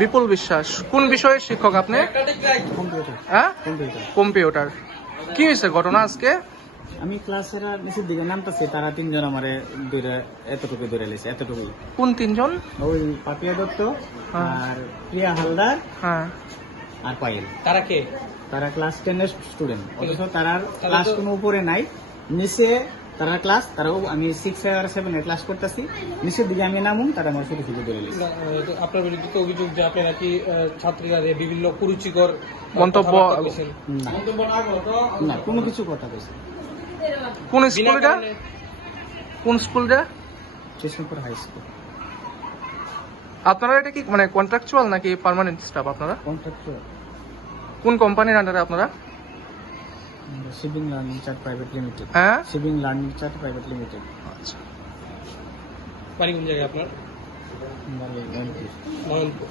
বিপুল বিশ্বাস কোন বিষয়ের শিক্ষক আপনি? হ্যাঁ, কম্পিউটার। কি হয়েছে ঘটনা আজকে? আমি ক্লাসের নিচের দিকে নামতেছি, তারা তিনজন আমারে এতটুকু ধরে লেছে, এতটুকু। কোন তিনজন? ওই পাপিয়া দত্ত আর প্রিয়া হালদার আর পায়েল। তারা কে? তারা ক্লাস 10 এর স্টুডেন্ট, অথচ তারা ক্লাস কোনো উপরে নাই, নিচে তারা ক্লাস, তারাও আমি 6 আর 7 এর ক্লাস করতেছি, নিচের দিকে আমি নামুন, তারা আমার ফটো থেকে ধরে লেছে। আপনার বিরুদ্ধে তো অভিযোগ যে আপনি নাকি ছাত্রীরা বিভিন্ন কুরুচিকর মন্তব্য? না, কোনো কিছু কথা বলছে। কোন স্কুলটা? কোন স্কুলটা? Krishnapur high school. আপনারা এটা কি মানে কন্ট্রাকচুয়াল নাকি পার্মানেন্ট স্টাফ আপনারা? কন্ট্রাক্টর। কোন কোম্পানির আন্ডারে আপনারা? Shipping learning chart private limited. হ্যাঁ, shipping learning chart private limited. আচ্ছা। বাড়ি কোন জায়গায় আপনার? নয়নপুর। নয়নপুর।